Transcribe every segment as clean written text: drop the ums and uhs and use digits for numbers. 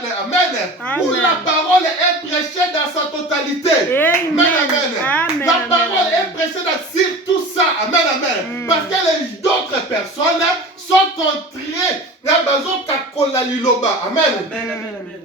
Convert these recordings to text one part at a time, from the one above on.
peuple, amen, où la parole est prêchée dans sa totalité. Amen, amen. La parole est prêchée sur tout ça. Amen, amen. Parce que d'autres personnes sont contraires. Amen. Amen.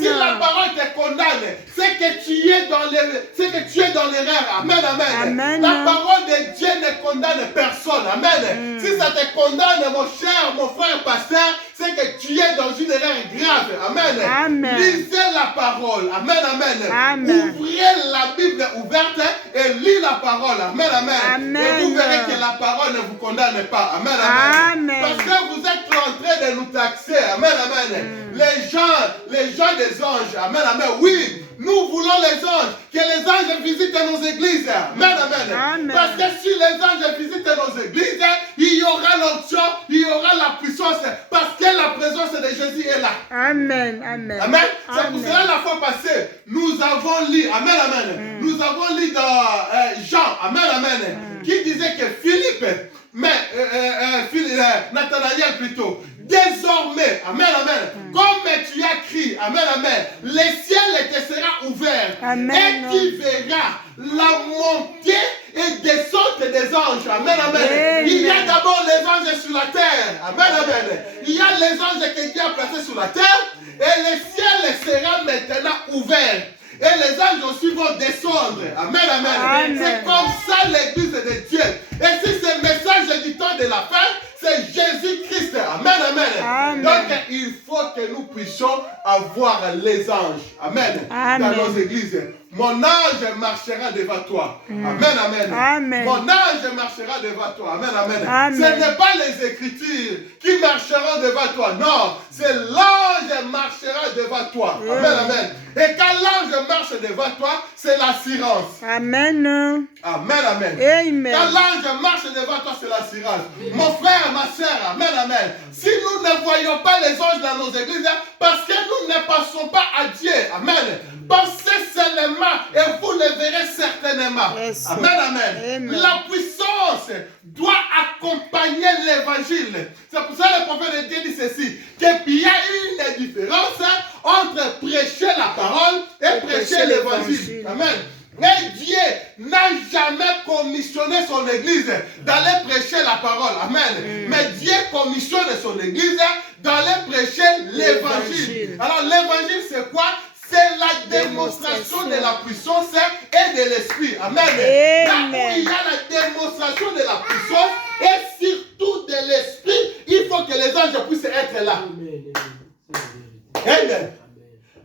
Si la parole te condamne, c'est que tu es dans l'erreur. Amen, amen. La parole de Dieu ne condamne personne. Amen. Si ça te condamne, mon cher, mon frère pasteur, c'est que tu es dans une erreur grave. Amen. Lisez la parole. Amen, amen. Ouvrez la Bible ouverte et lisez la parole. Amen, amen. Et vous verrez que la parole ne vous condamne pas. Amen, amen. Parce que vous êtes en train de nous taxer. Amen, amen. Les gens des anges. Amen, amen. Oui, nous voulons les anges. Que les anges visitent nos églises. Amen, amen. Parce que si les anges visitent nos églises, il y aura l'onction, il y aura la puissance. Parce que la présence de Jésus est là. Amen, amen. Amen. C'est pour cela la fois passée, nous avons lu, amen, amen. Nous avons lu dans Jean, amen, amen, qui disait que Philippe, Nathanaël plutôt, désormais, amen, amen, comme tu as crié, amen, amen, les ciels te seront ouverts et tu verras la montée et descente des anges, amen, amen. Il y a d'abord les anges sur la terre, amen, amen. Il y a les anges que Dieu a placés sur la terre et les ciels seront maintenant ouverts. Et les anges aussi vont descendre. Amen, amen. C'est comme ça l'église de Dieu. Et si ce message du temps de la fin, c'est Jésus-Christ. Amen, amen. Donc, il faut que nous puissions avoir les anges. Amen. Dans nos églises. Mon ange marchera devant toi. Amen, amen. Mon ange marchera devant toi. Amen, amen. Ce n'est pas les Écritures qui marcheront devant toi. Non, c'est l'ange marchera devant toi. Amen, amen. Et quand l'ange marche devant toi, c'est l'assurance. Amen. Amen, amen. Quand l'ange marche devant toi, c'est l'assurance. Mon frère, ma soeur, amen, amen. Si nous ne voyons pas les anges dans nos églises, parce que nous ne passons pas à Dieu. Amen. Pensez seulement et vous le verrez certainement. Amen, amen. La puissance doit accompagner l'évangile. C'est pour ça que le prophète de Dieu dit ceci, qu'il y a une différence entre prêcher la parole et prêcher l'évangile. Amen. Mais Dieu n'a jamais commissionné son église d'aller prêcher la parole. Amen. Mais Dieu commissionne son église d'aller prêcher l'évangile. Alors l'évangile c'est quoi? C'est la démonstration de la puissance et de l'esprit. Amen. Là où il y a la démonstration de la puissance et surtout de l'esprit, il faut que les anges puissent être là. Amen.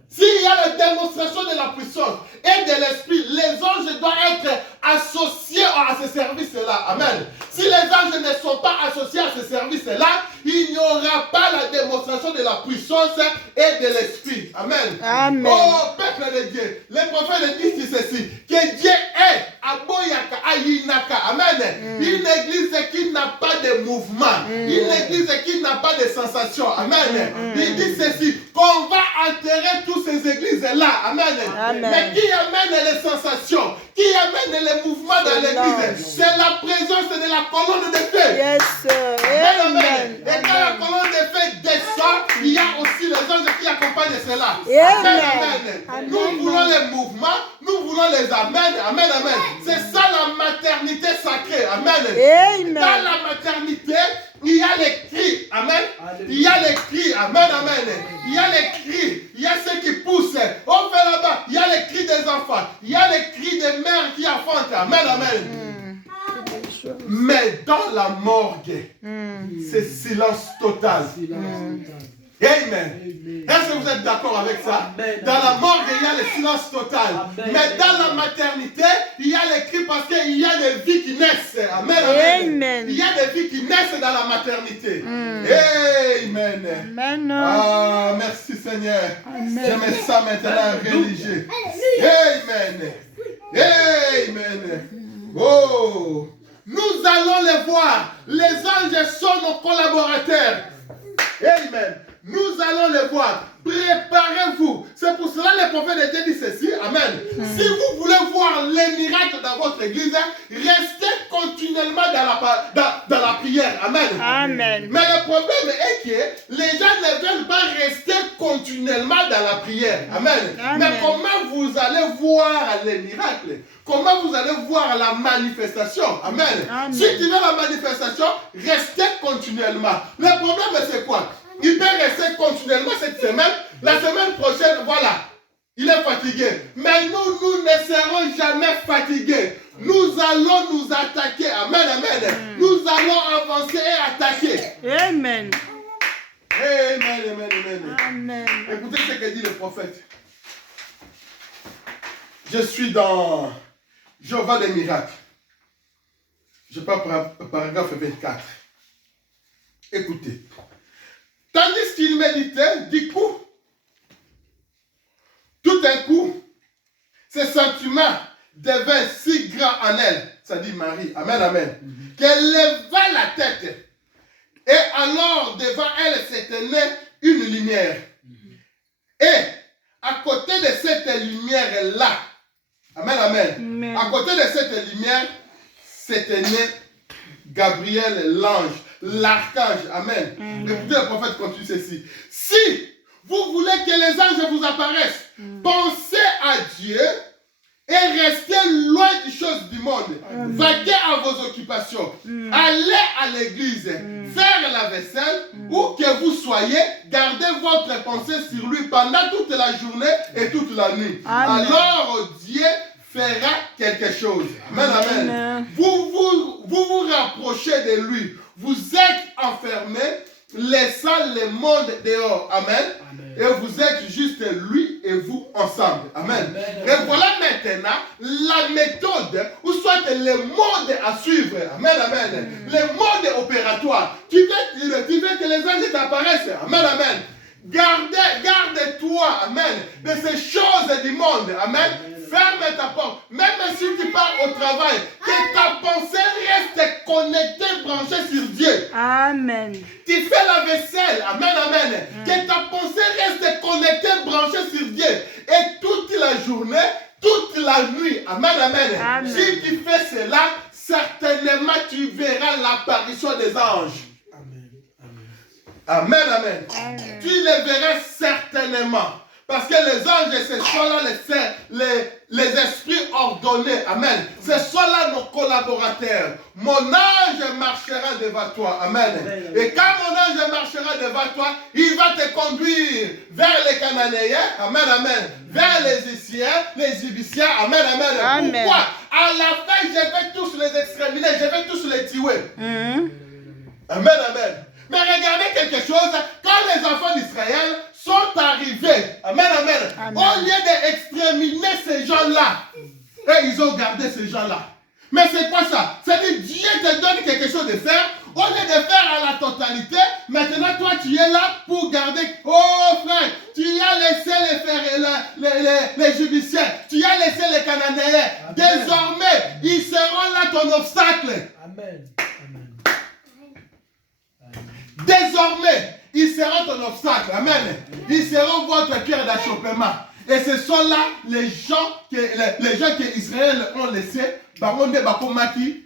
S'il y a la démonstration de la puissance et de l'esprit, les anges doivent être associés à ce service-là. Amen. Si les anges ne sont pas associés à ce service-là, il n'y aura pas la démonstration de la puissance et de l'esprit. Amen. Amen. Oh, peuple de Dieu, les prophètes disent ceci, que Dieu est Aboyaka, Ayinaka. Amen. Une église qui n'a pas de mouvement, une église qui n'a pas de sensation. Amen. Il dit ceci, qu'on va enterrer toutes ces églises-là. Amen. Amen. Mais qui amène les sensations, qui amène les mouvements dans l'église, c'est la présence de la colonne de feu. Yes, amen. Amen. Et quand la colonne de feu descend, il y a aussi les anges qui accompagnent cela. Amen. Amen. Amen. Nous voulons les mouvements, nous voulons les amènes. Amen. Amen. C'est ça la maternité sacrée. Amen. Amen. Dans la maternité, il y a les cris. Amen. Il y a les cris. Amen. Amen. Il y a les cris. Il y a ceux qui poussent. On fait là-bas. Il y a les cris des enfants. Il y a les cris des mères qui enfantent. Amen. Amen. Mais dans la morgue, c'est silence total. Amen. Est-ce que vous êtes d'accord avec ça? Dans la morgue, il y a le silence total. Mais dans la maternité, il y a les cris parce qu'il y a des vies qui naissent. Amen. Amen. Il y a des vies qui naissent dans la maternité. Amen. Amen. Ah, merci Seigneur. Je mets ça maintenant religieux. Amen. Amen. Oh. Nous allons les voir. Les anges sont nos collaborateurs. Amen. Nous allons les voir. préparez-vous. C'est pour cela que le prophète de Dieu dit ceci. Amen. Si vous voulez voir les miracles dans votre église, restez continuellement dans la prière. Amen. Amen. Mais le problème est que les gens ne veulent pas rester continuellement dans la prière. Amen. Amen. Mais comment vous allez voir les miracles? Comment vous allez voir la manifestation? Amen. Amen. Si tu veux la manifestation, restez continuellement. Le problème c'est quoi? Il peut rester continuellement cette semaine. La semaine prochaine, voilà, il est fatigué. Mais nous ne serons jamais fatigués. Nous allons nous attaquer. Amen, amen. Nous allons avancer et attaquer. Amen. Amen, amen, amen. Amen. Écoutez ce que dit le prophète. Je suis dans Jéhovah des miracles. Je parle paragraphe 24. Écoutez. Tandis qu'il méditait, du coup, tout d'un coup, ce sentiment devint si grand en elle, ça dit Marie, amen, amen, qu'elle leva la tête. Et alors, devant elle, s'éteignait une lumière. Et à côté de cette lumière-là, amen, amen, Amen. à côté de cette lumière, s'éteignait Gabriel, l'ange, l'archange, amen. Écoutez, le prophète continue ceci. Si vous voulez que les anges vous apparaissent, pensez à Dieu et restez loin des choses du monde. Vaquez à vos occupations. Allez à l'église, faire la vaisselle, où que vous soyez, gardez votre pensée sur lui pendant toute la journée et toute la nuit. Amen. Alors Dieu fera quelque chose. Amen, amen. Amen. Vous rapprochez de lui. Vous êtes enfermés, laissant le monde dehors. Amen. Amen. Et vous êtes juste lui et vous ensemble. Amen. Amen. Et voilà maintenant la méthode, ou soit le mode à suivre. Amen, amen. Le mode opératoire. Tu veux que les anges t'apparaissent. Amen, amen. Garde-toi, amen, de ces choses du monde. Amen. Ferme ta porte. Même si tu pars au travail, que ta pensée reste connectée, branchée sur Dieu. Amen. Tu fais la vaisselle. Amen, amen. Que ta pensée reste connectée, branchée sur Dieu. Et toute la journée, toute la nuit. Amen, amen. Amen. Si tu fais cela, certainement tu verras l'apparition des anges. Amen. Amen. Amen, amen. Amen. Tu les verras certainement. Parce que les anges, ce sont là les esprits ordonnés. Amen. Ce sont là nos collaborateurs. Mon ange marchera devant toi. Amen. Et quand mon ange marchera devant toi, il va te conduire vers les Cananéens. Amen, amen. Vers les Issiens, les Ibiciens. Amen, amen. Amen. Pourquoi? À la fin, je vais tous les exterminer. Je vais tous les tuer. Amen, amen. Mais regardez quelque chose, quand les enfants d'Israël sont arrivés, amen, amen, Amen. au lieu d'exterminer ces gens-là, et ils ont gardé ces gens-là. Mais c'est quoi ça? C'est-à-dire Dieu te donne quelque chose de faire, au lieu de faire à la totalité, maintenant toi tu es là pour garder. Oh frère, tu as laissé les Judiciaires, tu as laissé les Cananéens. Amen. Désormais, ils seront là ton obstacle. Amen. Désormais, ils seront ton obstacle. Amen. Ils seront votre pierre d'achoppement. Et ce sont là les gens que Israël ont laissés. Baronde Bakomaki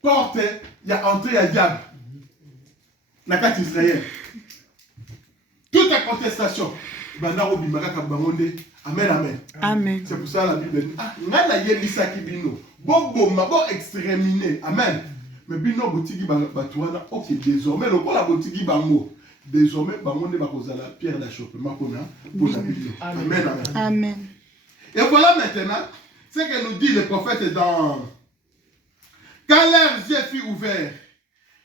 porte, il y a entré à diable. La carte Israël. Toute la contestation. Bandaro Bimaraka Baronde. Amen, amen. Amen. C'est pour ça la Bible dit, ah, ngana yebisa kibino. Bon, exterminé. Amen. Mais bino botigi batouana, ok, désormais, le quoi la botigi bango. Désormais, bango ne va causer la pierre d'achoppement pour la Bible. Amen, amen. Amen. Et voilà maintenant ce que nous dit le prophète dans. Quand leurs yeux furent ouverts,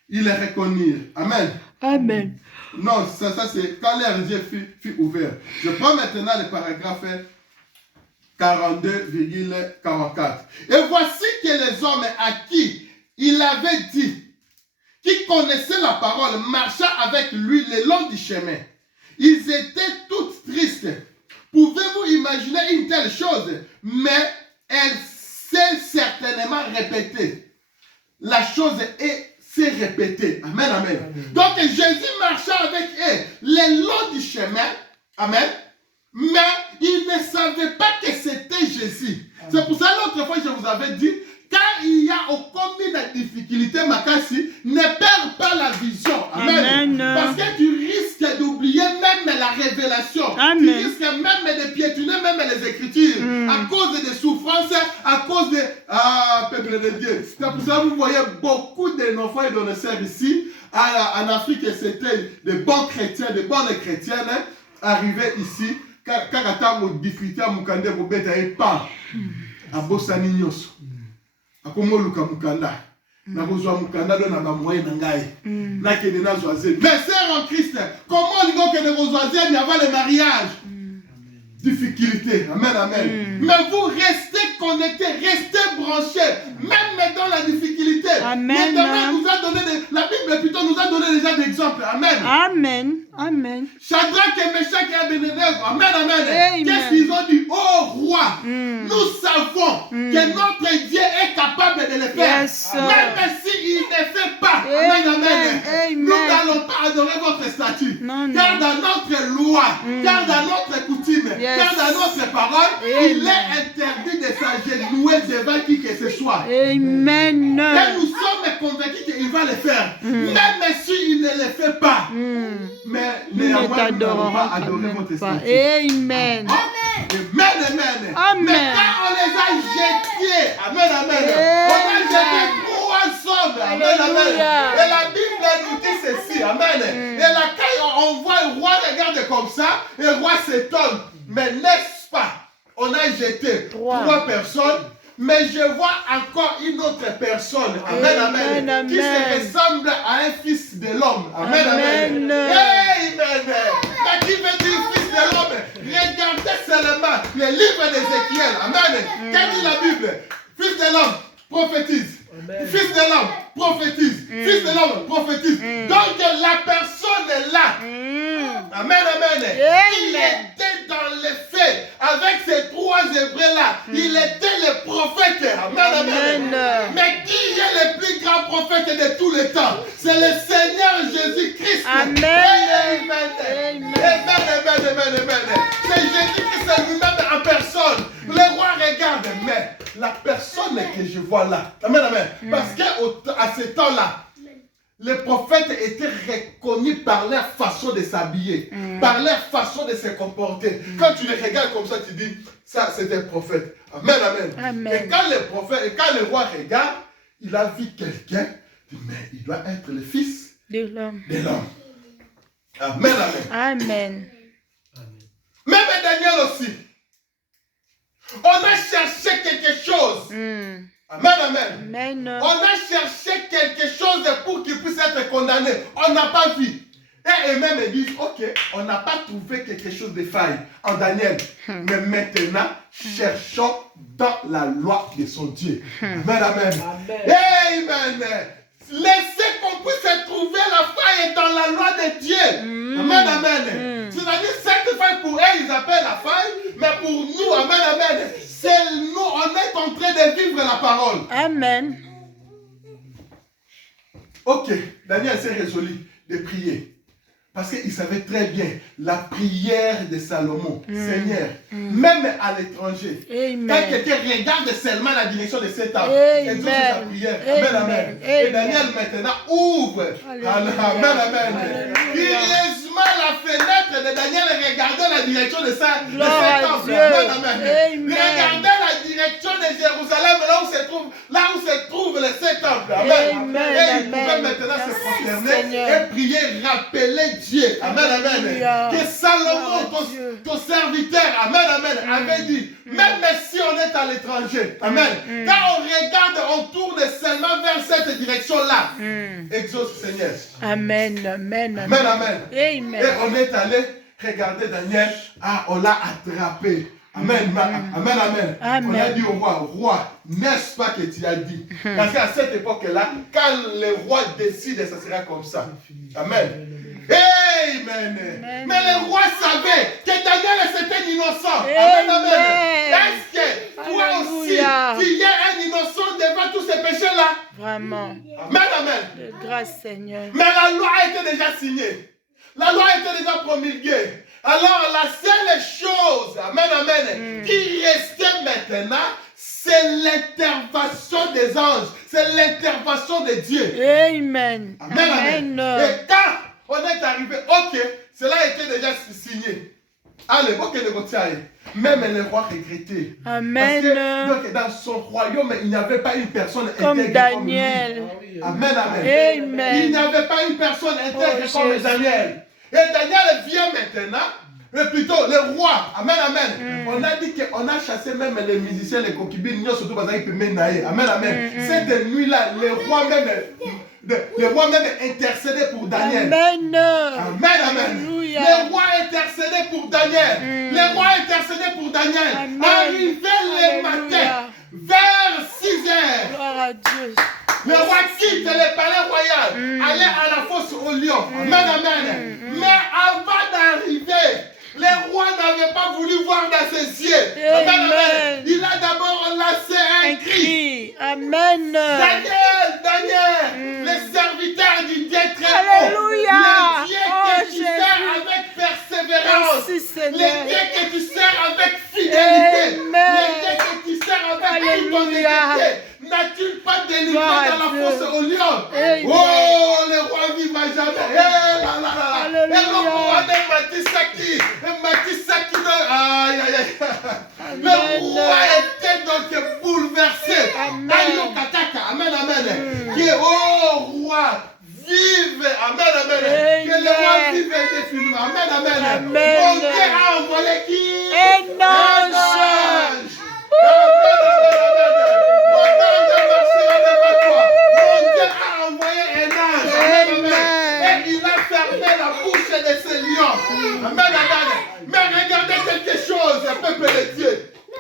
ils les reconnurent. Amen. Amen. Non, ça c'est quand leurs yeux furent ouverts. Je prends maintenant le paragraphe 42,44. Et voici que les hommes à qui il avait dit, qui connaissaient la parole, marchaient avec lui le long du chemin. Ils étaient tous tristes. Pouvez-vous imaginer une telle chose? Mais elle s'est certainement répétée. La chose s'est répétée. Amen, amen. Donc Jésus marchait avec eux le long du chemin. Amen. Mais ils ne savaient pas que c'était Jésus. C'est pour ça l'autre fois je vous avais dit, quand il y a au commis de difficulté, Makassi, ne perds pas la vision. Amen. Parce que tu risques d'oublier même la révélation. Amen. Tu risques même de piétiner même les Écritures. À cause des souffrances, à cause de... Ah, peuple de Dieu. C'est pour ça que vous voyez beaucoup d'enfants et d'adolescents ici. En Afrique, c'était de bons chrétiens, de bonnes chrétiennes, arrivaient ici. Quand tu as une difficulté, tu as pas. À Bossani Nyoso. Akomoluka mukanda na kozwa mukanda do na ba moyen na ngai na kende na zoaze mais sœur en Christ comment on dit que de zoaze mais avant le mariage difficulté amen amen mais vous restez connectés restez branchés même dans la difficulté amen. Nous a donné la Bible plutôt nous a donné déjà des exemples amen amen amen Shadrach et Meshach et Abednego amen amen qu'est-ce qu'ils ont dit oh roi nous savons que notre Dieu est capable de le faire même s'il ne fait pas amen amen nous n'allons pas adorer votre statut car dans notre loi car dans notre coutume car dans notre parole il est interdit de s'agenouiller devant qui que ce soit amen et nous sommes convaincus qu'il va le faire même s'il ne le fait pas mais néanmoins nous n'allons pas adorer votre statut amen amen mais quand on les a jetés amen amen on a jeté 3 hommes amen amen et la Bible nous dit ceci amen et là quand on voit le roi regarde comme ça et le roi s'étonne mais n'est-ce pas on a jeté 3 personnes mais je vois encore une autre personne amen amen qui se ressemble à un fils de l'homme amen amen amen mais qui veut dire fils de l'homme regardez seulement le livre d'Ézéchiel amen qu'est-ce dit la Bible fils de l'homme prophétise fils de l'homme prophétise fils de l'homme prophétise donc la personne est là amen amen il était dans les faits avec ces 3 Hébreux là il était le prophète amen amen mais qui est le plus grand prophète de tous les temps c'est le Seigneur Jésus-Christ amen amen c'est Jésus-Christ lui-même en personne le roi regarde mais la personne que je vois là amen amen parce qu'à ce temps-là les prophètes étaient reconnus par leur façon de s'habiller, par leur façon de se comporter. Quand tu les regardes comme ça, tu dis, ça c'est un prophète. Amen, amen. Et quand le roi regarde, il a vu quelqu'un, mais il doit être le fils de l'homme. Amen, amen. Amen. Même Daniel aussi. On a cherché quelque chose. Amen, amen. On a cherché quelque chose pour qu'il puisse être condamné. On n'a pas vu. Et eux-mêmes disent, ok, on n'a pas trouvé quelque chose de faille en Daniel. Mais maintenant, cherchons dans la loi de son Dieu. Amen, amen. Amen. Laissez qu'on puisse trouver la faille dans la loi de Dieu. Amen, amen. C'est-à-dire, cette faille pour eux, ils appellent la faille, mais pour nous, amen, amen, c'est nous, on est en train de vivre la parole. Amen. Ok, Daniel s'est résolu de prier. Parce qu'il savait très bien la prière de Salomon. Seigneur, même à l'étranger, quand quelqu'un regarde seulement la direction de cet arbre, exauce sa prière. Amen, amen. Et Daniel maintenant ouvre. Amen, amen. Curieusement, la fenêtre de Daniel regardait la direction de cet temple. Amen, amen. Il regardait la direction de Jérusalem, là où se trouve le Saint temple. Amen. Et il pouvait maintenant se prosterner et prier, rappeler Dieu, amen, amen, que Salomon, ton serviteur, amen, amen, avait dit, même si on est à l'étranger, amen, quand on regarde, on tourne seulement vers cette direction-là, exauce Seigneur. Amen, amen, amen, amen. Amen. Et on est allé regarder Daniel, on l'a attrapé. Amen, amen, amen, amen. On a dit au roi, n'est-ce pas que tu as dit? Parce qu'à cette époque-là, quand le roi décide, ça sera comme ça. Amen. Amen. Mais le roi savait que Daniel c'était innocent. Amen, amen. Est-ce que toi aussi, tu es un innocent devant tous ces péchés-là? Vraiment. Amen, amen. De grâce, Seigneur. Mais la loi a été déjà signée. La loi a été déjà promulguée. Alors la seule chose, amen, amen, qui restait maintenant, c'est l'intervention des anges, c'est l'intervention de Dieu. Amen. Amen, amen. Et quand on est arrivé, ok, cela était déjà signé. À l'époque, même le roi regrettait. Amen. Parce que donc, dans son royaume, il n'y avait pas une personne Comme intègre Daniel. comme lui. Amen, amen. Amen. Il n'y avait pas une personne intègre comme Jésus. Daniel. Et Daniel vient maintenant, mais plutôt le roi. Amen, amen. On a dit qu'on a chassé même les musiciens, les concubines, surtout parce qu'ils peuvent menailler. Amen, amen. Cette nuit-là, le roi même intercédait pour Daniel. Amen. Amen, amen. Alléluia. Le roi intercédait pour Daniel. Le roi intercédait pour Daniel. Amen. Arrivé le Alléluia. matin, vers 6 heures, Gloire à Dieu. le roi quitte le palais royal, allait à la fosse au lion. Amen, amen. Mais avant d'arriver, le roi n'avait pas voulu voir dans ses yeux. Amen, amen. Il a d'abord lancé un cri. Amen. Daniel, Daniel, le serviteur du Dieu très haut, Alléluia. le Dieu Oh, que tu Jésus. sers avec persévérance, Merci, le Seigneur. Dieu que tu sers avec fidélité, Amen. le Dieu que tu sers avec toute ton Alléluia. honnêteté, n'as-tu pas délivré Gloire à dans la Dieu. fosse au lion? Amen. Oh, le roi vivra jamais. Eh, là, là, là, là. Et Alléluia. le roi de Matisaki, aïe, aïe, aïe. Le roi était donc bouleversé. Amen. Amen, amen. Que, oh roi, vive. Amen, amen. Que le roi vive indéfiniment. Amen, amen. Amen. Mon Dieu a envoyé qui? Un ange. Amen, amen. Mon ange marchera devant toi. Mon Dieu a envoyé un ange. Amen, amen. Et il a fermé la bouche de ces lions. Amen, amen. Mais regardez quelque chose, peuple de Dieu.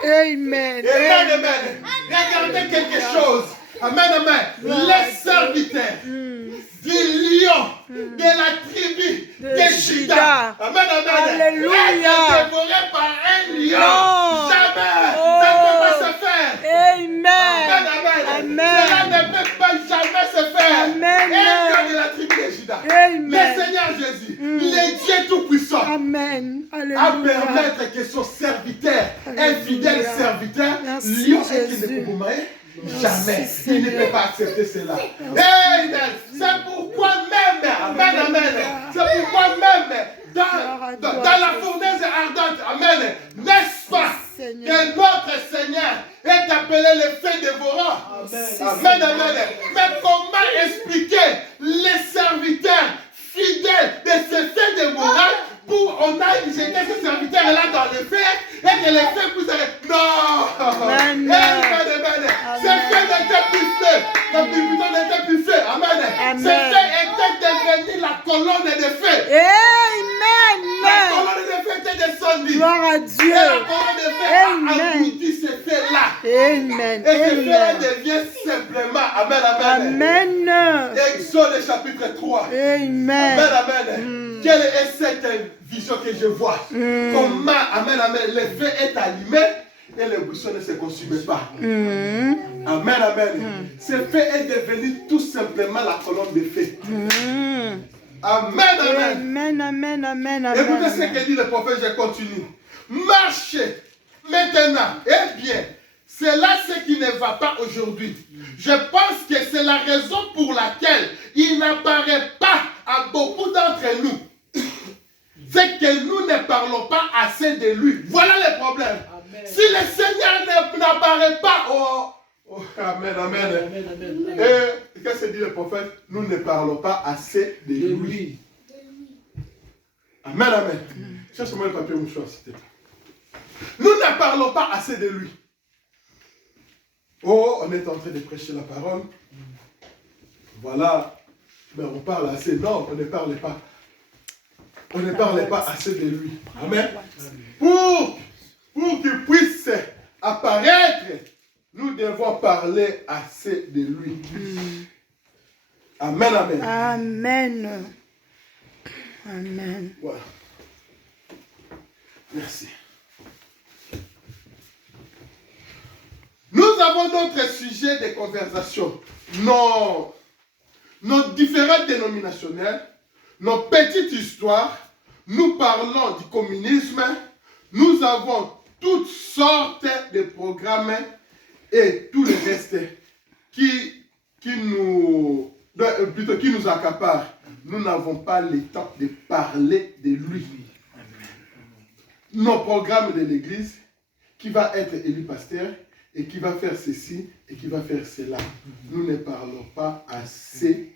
Amen. Amen, amen. Regardez quelque chose. Amen, amen. Les serviteurs du lion de la tribu de Juda. Amen, amen. Alléluia. Être dévoré par un lion. Non. Jamais. Oh. Ça ne peut pas se faire. Amen. Amen, amen. Amen. Cela ne peut pas jamais se faire. Amen. Un lion de la tribu de Juda. Amen. Le Seigneur Jésus, le Dieu Tout-Puissant, Amen. à Alléluia. permettre que son serviteur, un Alléluia. fidèle serviteur, Merci, lion et Jésus. qui ne peut jamais, Merci, il ne Seigneur. peut pas accepter cela. Amen. C'est pourquoi même, amen, amen, c'est pourquoi même dans la fournaise ardente, amen, n'est-ce pas Seigneur. que notre Seigneur est appelé le feu dévorant. Amen, amen. Mais comment expliquer les serviteurs fidèles de ce feu dévorant pour on a jeté ce serviteur-là dans le feu et que le feu puisse arrêter? Non! Amen. Amen. Ce feu n'était plus feu. Le plutôt n'était plus feu. Amen. Ce feu était devenu la colonne de feu. La Amen. colonne de feu était descendue. Gloire à Et Dieu. la colonne de feu a Amen. englouti ce feu-là. Amen. Et ce feu-là Amen. devient simplement, amen, amen. Amen. Exode chapitre 3. Amen. Amen, amen. Quelle est cette vision que je vois? Comment, amen, amen, le feu est allumé et le buisson ne se consume pas. Amen, amen. Ce feu est devenu tout simplement la colonne de feu. Amen, amen. Amen. Amen. Amen. Écoutez ce Amen. que dit le prophète, je continue. Marchez maintenant. Eh bien, c'est là ce qui ne va pas aujourd'hui. Je pense que c'est la raison pour laquelle il n'apparaît pas à beaucoup d'entre nous. C'est que nous ne parlons pas assez de lui. Voilà le problème. Amen. Si le Seigneur n'apparaît pas, amen, amen. Et qu'est-ce que dit le prophète? Nous ne parlons pas assez de lui. Amen, amen. Cherche-moi le papier mouchoir, s'il te plaît. Nous ne parlons pas assez de lui. Oh, on est en train de prêcher la parole. Voilà. Mais on parle assez. Non, on ne parle pas. On ne parle pas assez de lui. Amen. Pour qu'il puisse apparaître, nous devons parler assez de lui. Amen, amen. Amen. Amen. Voilà. Merci. Nous avons notre sujet de conversation. Nos différentes dénominationnelles, nos petites histoires, nous parlons du communisme, nous avons toutes sortes de programmes et tout le reste qui nous accaparent. Nous n'avons pas le temps de parler de lui. Nos programmes de l'église, qui va être élu pasteur et qui va faire ceci et qui va faire cela. Nous ne parlons pas assez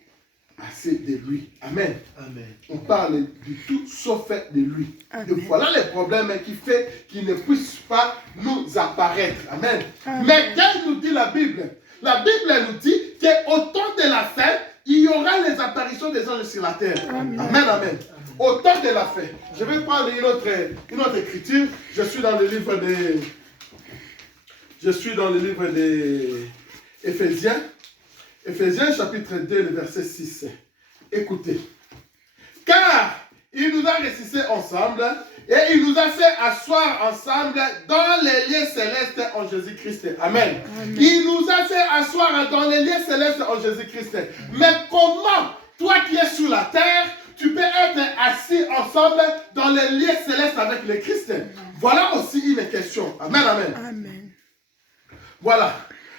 de lui. Amen. Amen. On parle du tout sauf de lui. Et voilà le problème qui fait qu'il ne puisse pas nous apparaître. Amen. Amen. Mais qu'est-ce que nous dit la Bible? La Bible nous dit qu'au temps de la fin, il y aura les apparitions des anges sur la terre. Amen. Amen. Amen. Au temps de la fin. Je vais prendre une autre écriture. Je suis dans le livre de Éphésiens. Éphésiens chapitre 2, le verset 6. Écoutez. Car il nous a ressuscités ensemble et il nous a fait asseoir ensemble dans les lieux célestes en Jésus-Christ. Amen. Amen. Il nous a fait asseoir dans les lieux célestes en Jésus-Christ. Mais comment, toi qui es sur la terre, tu peux être assis ensemble dans les lieux célestes avec le Christ? Voilà aussi une question. Amen, amen. Amen. Voilà.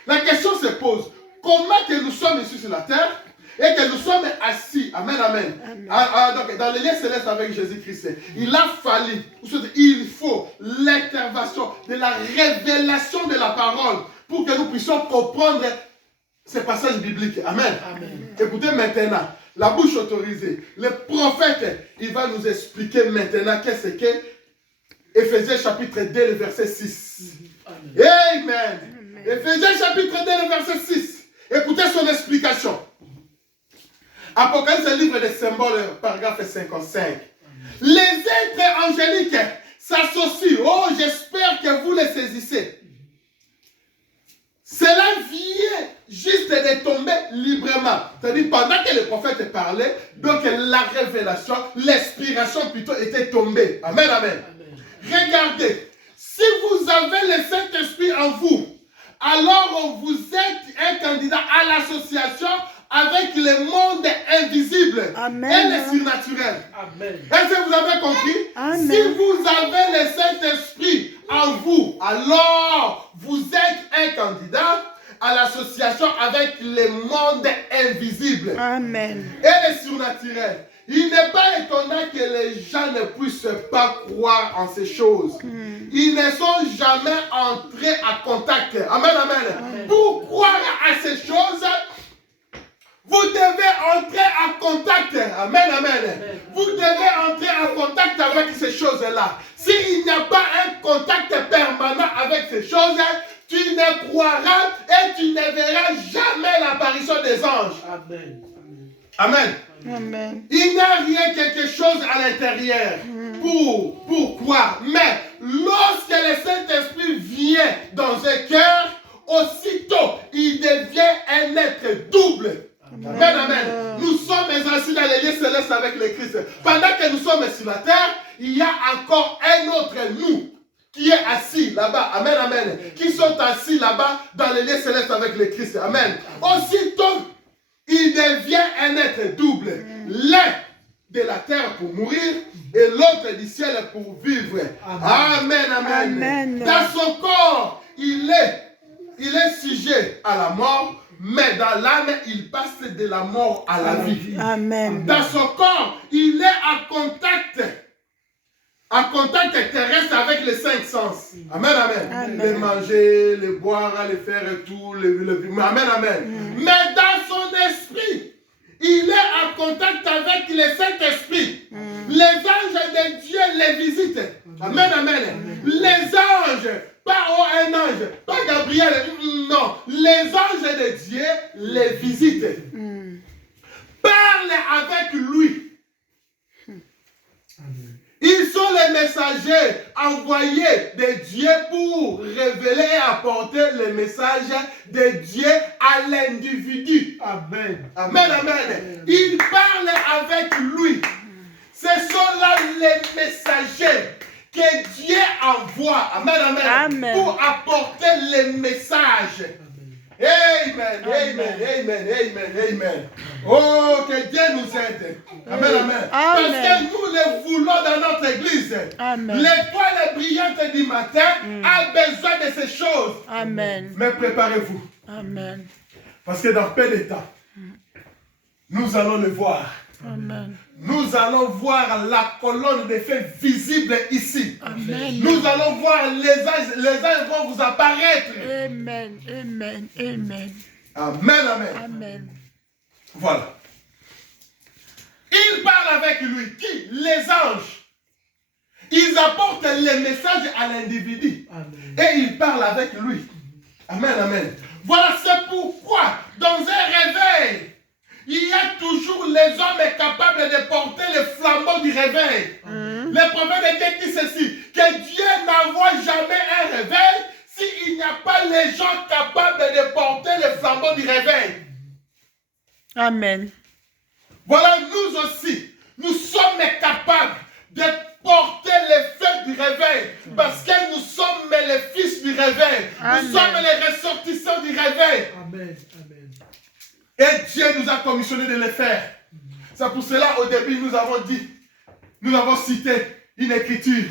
La question se pose. Comment que nous sommes ici sur la terre et que nous sommes assis, amen, amen, donc, dans les lieux célestes avec Jésus-Christ? Il a fallu, il faut l'intervention de la révélation de la parole pour que nous puissions comprendre ces passages bibliques. Amen. Amen. Écoutez maintenant, la bouche autorisée, le prophète, il va nous expliquer maintenant qu'est-ce que Éphésiens chapitre 2, le verset 6. Amen. Amen. Éphésiens chapitre 2, le verset 6. Écoutez son explication. Apocalypse, livre des symboles, paragraphe 55. Amen. Les êtres angéliques s'associent. Oh, j'espère que vous les saisissez. Cela vient juste de tomber librement. C'est-à-dire, pendant que le prophète parlait, donc la révélation, l'inspiration plutôt était tombée. Amen, amen. Amen. Regardez, si vous avez le Saint-Esprit en vous, alors vous êtes un candidat à l'association avec le monde invisible. Amen. Et le surnaturel. Amen. Est-ce que vous avez compris? Amen. Si vous avez le Saint-Esprit en vous, alors vous êtes un candidat à l'association avec le monde invisible. Amen. Et le surnaturel. Il n'est pas étonnant que les gens ne puissent pas croire en ces choses. Ils ne sont jamais entrés en contact. Amen, amen. Amen. Pour croire à ces choses, vous devez entrer en contact. Amen, amen. Amen. Vous devez entrer en contact avec ces choses-là. S'il n'y a pas un contact permanent avec ces choses, tu ne croiras et tu ne verras jamais l'apparition des anges. Amen. Amen. Amen. Il n'y a rien, quelque chose à l'intérieur pour croire. Mais lorsque le Saint-Esprit vient dans un cœur, aussitôt il devient un être double. Amen, amen. Nous sommes assis dans les lieux célestes avec le Christ. Pendant que nous sommes sur la terre, il y a encore un autre nous qui est assis là-bas. Amen, amen. Qui sont assis là-bas dans les lieux célestes avec le Christ. Amen. Aussitôt, il devient un être double. L'un de la terre pour mourir et l'autre du ciel pour vivre. Amen, amen. Amen. Dans son corps, il est sujet à la mort, mais dans l'âme, il passe de la mort à la vie. Amen. Dans son corps, il est en contact terrestre avec les 5 sens. Amen, amen. Amen. Les manger, les boire, les faire tout, amen, amen. Mais dans son esprit, il est en contact avec le Saint-Esprit. Les anges de Dieu les visitent. Amen, amen. Les anges, pas un ange, pas Gabriel, non. Les anges de Dieu les visitent. Parle avec lui. Ils sont les messagers envoyés de Dieu pour révéler et apporter le message de Dieu à l'individu. Amen. Amen, amen. Ils parlent avec lui. Ce sont là les messagers que Dieu envoie. Amen, amen. Amen. Pour apporter le message. Amen, amen, amen, amen, amen. Oh, que Dieu nous aide. Amen, amen. Parce que nous le voulons dans notre église, Amen. l'étoile brillante du matin a besoin de ces choses. Amen. Mais préparez-vous. Amen. Parce que dans peu de temps, nous allons le voir. Amen. Nous allons voir la colonne de feu visible ici. Amen. Nous allons voir les anges vont vous apparaître. Amen. Amen. Amen. Amen, amen. Amen. Voilà. Il parle avec lui. Qui? Les anges. Ils apportent les messages à l'individu. Et ils parlent avec lui. Amen, amen. Voilà, c'est pourquoi, dans un réveil, il y a toujours les hommes capables de porter le flambeau du réveil. Le prophète était dit ceci, que Dieu n'envoie jamais un réveil s'il n'y a pas les gens capables de porter le flambeau du réveil. Amen. Voilà, nous aussi, nous sommes capables de porter le feu du réveil parce que nous sommes les fils du réveil. Amen. Nous sommes les ressortissants du réveil. Amen. Amen. Et Dieu nous a commissionné de le faire. C'est pour cela, au début, nous avons dit, nous avons cité une écriture,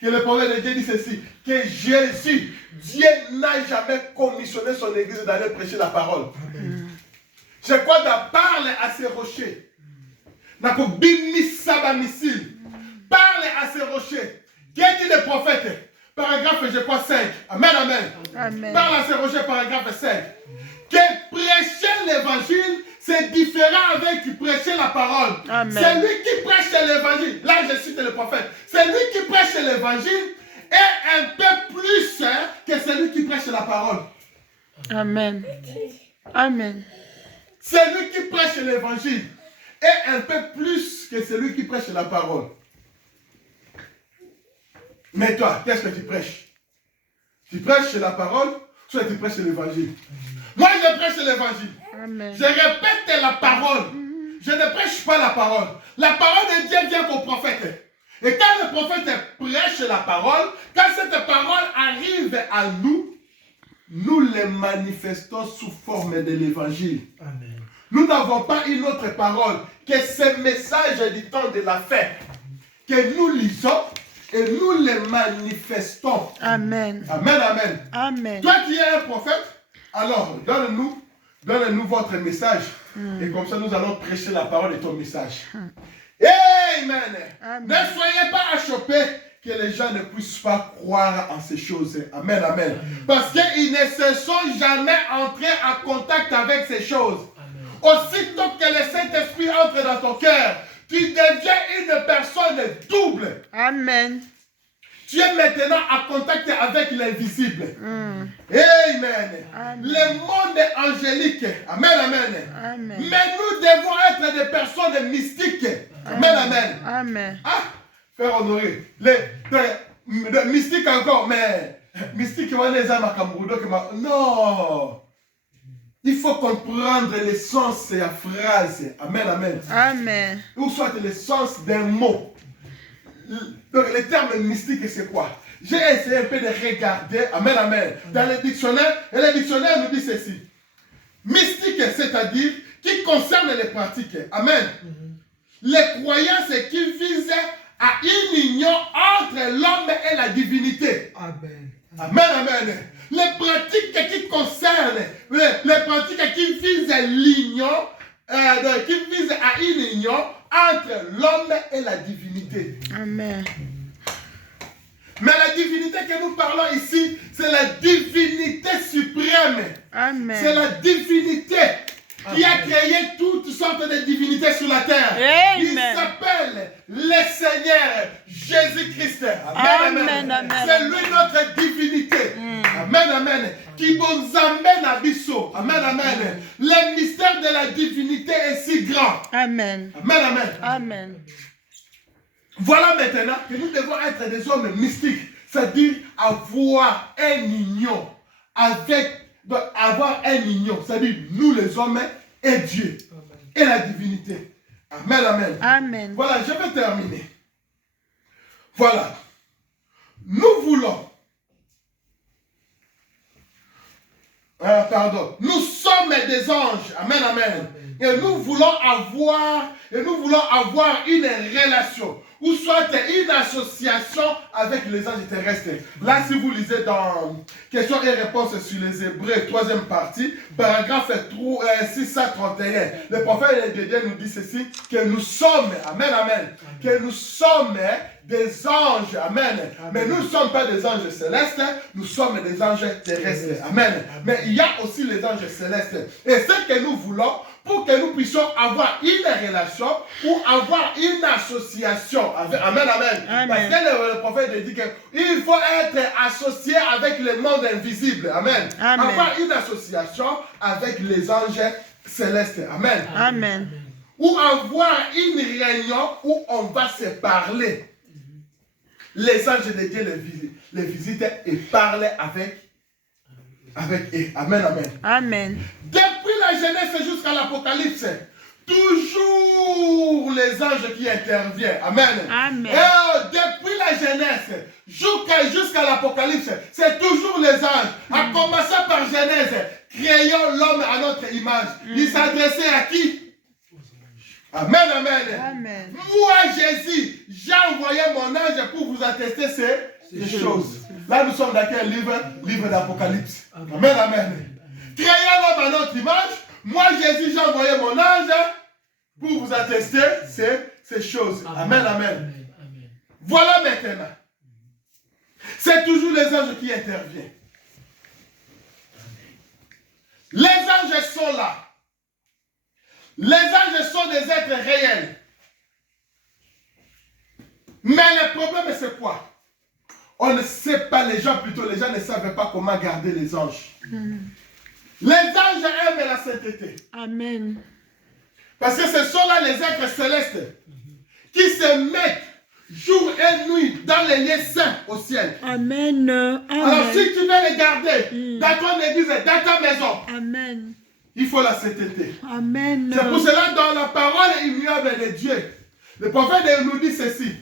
que le prophète de Dieu dit ceci, que Jésus, Dieu n'a jamais commissionné son église d'aller prêcher la parole. Je crois de parler à ces rochers. Parle à ces rochers. Qu'est-ce que le prophète? Paragraphe, je crois, 5. Amen, amen. Amen. Parle à ces rochers, paragraphe 5. Que prêcher l'évangile, c'est différent avec prêcher la parole. Amen. C'est lui qui prêche l'évangile. Là, je cite le prophète. C'est lui qui prêche l'évangile et un peu plus que celui qui prêche la parole. Amen. Amen. C'est lui qui prêche l'évangile et un peu plus que celui qui prêche la parole. Mais toi, qu'est-ce que tu prêches? Tu prêches la parole, soit tu prêches l'évangile. Moi, je prêche l'évangile. Amen. Je répète la parole. Je ne prêche pas la parole. La parole de Dieu vient qu'au prophète. Et quand le prophète prêche la parole, quand cette parole arrive à nous, nous les manifestons sous forme de l'évangile. Amen. Nous n'avons pas une autre parole que ce message du temps de la fête que nous lisons et nous les manifestons. Amen. Amen, amen. Amen. Toi qui es un prophète, alors donne-nous votre message. Et comme ça, nous allons prêcher la parole de ton message. Amen. Amen. Ne soyez pas achoppés que les gens ne puissent pas croire en ces choses. Amen, amen. Parce qu'ils ne se sont jamais entrés en contact avec ces choses. Aussitôt que le Saint-Esprit entre dans ton cœur, tu deviens une personne double. Amen. Tu es maintenant en contact avec l'invisible. Amen. Amen. Le monde angélique. Amen, amen. Amen. Mais nous devons être des personnes mystiques. Amen, amen. Amen. Ah, frère Honoré, les mystiques encore, mais mystique, non. Il faut comprendre le sens de la phrase. Amen, amen. Amen. Ou soit le sens d'un mot. Donc, le terme mystique, c'est quoi? J'ai essayé un peu de regarder. Amen, amen. Dans le dictionnaire, et le dictionnaire nous dit ceci. Mystique, c'est-à-dire qui concerne les pratiques. Amen. Les croyances qui visent à une union entre l'homme et la divinité. Amen. Amen, amen. Les pratiques qui concernent, les pratiques qui visent l'union, qui visent à une union entre l'homme et la divinité. Amen. Mais la divinité que nous parlons ici, c'est la divinité suprême. Amen. C'est la divinité qui a créé toutes sortes de divinités sur la terre. Amen. Il s'appelle le Seigneur Jésus-Christ. Amen, Amen, amen. C'est lui notre divinité. Amen, amen. Qui nous amène à Bisso. Amen, amen. Le mystère de la divinité est si grand. Amen. Amen, amen. Amen. Voilà maintenant que nous devons être des hommes mystiques. C'est-à-dire avoir une union c'est-à-dire nous les hommes et Dieu. Et la divinité. Amen, amen. Amen. Voilà, je vais terminer. Voilà. Nous voulons. Nous sommes des anges. Amen, amen. Et nous voulons avoir et nous voulons avoir une relation, ou soit une association avec les anges terrestres. Là, si vous lisez dans questions et réponses sur les Hébreux, 3e partie, paragraphe 631, le prophète de Dieu nous dit ceci, que nous sommes, amen, amen, que nous sommes des anges, amen. Mais nous ne sommes pas des anges célestes, nous sommes des anges terrestres, amen. Mais il y a aussi les anges célestes. Et ce que nous voulons, pour que nous puissions avoir une relation ou avoir une association. Amen, amen. Amen. Parce que le prophète dit qu'il faut être associé avec le monde invisible. Amen. Amen. Avoir une association avec les anges célestes. Amen. Amen. Ou avoir une réunion où on va se parler. Les anges de Dieu les visitent et parlent avec eux. Amen, amen. Amen. Depuis la Genèse jusqu'à l'Apocalypse, toujours les anges qui interviennent. Amen. Amen. Et depuis la Genèse jusqu'à l'Apocalypse, c'est toujours les anges. À commencer par Genèse, créons l'homme à notre image. Il s'adressait à qui? Amen, amen. Amen. Moi, Jésus, j'ai envoyé mon ange pour vous attester ces choses. Là, nous sommes dans quel livre? Livre d'Apocalypse. Amen, amen. Créons l'homme à notre image. Moi, Jésus, j'ai envoyé mon ange pour vous attester ces choses. Amen, amen. Voilà maintenant. C'est toujours les anges qui interviennent. Les anges sont là. Les anges sont des êtres réels. Mais le problème, c'est quoi? On ne sait pas, les gens ne savent pas comment garder les anges. Les anges aiment la sainteté. Amen. Parce que ce sont là les êtres célestes qui se mettent jour et nuit dans les lieux saints au ciel. Amen. Amen. Alors si tu veux les garder dans ton église, dans ta maison, Amen. il faut la sainteté. Amen. C'est pour cela dans la parole immuable de Dieu, le prophète nous dit ceci,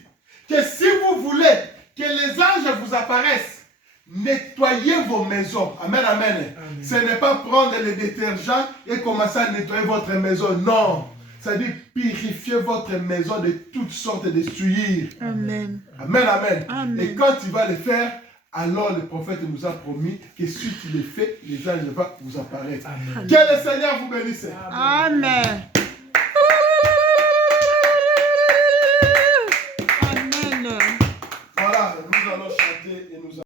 que si vous voulez que les anges vous apparaissent, nettoyez vos maisons. Amen, amen. Amen. Ce n'est pas prendre le détergent et commencer à nettoyer votre maison. Non. C'est-à-dire purifier votre maison de toutes sortes de souillures. Amen. Amen, amen. Amen. Et quand tu vas le faire, alors le prophète nous a promis que si tu le fais, les anges vont vous apparaître. Amen. Que le Seigneur vous bénisse. Amen.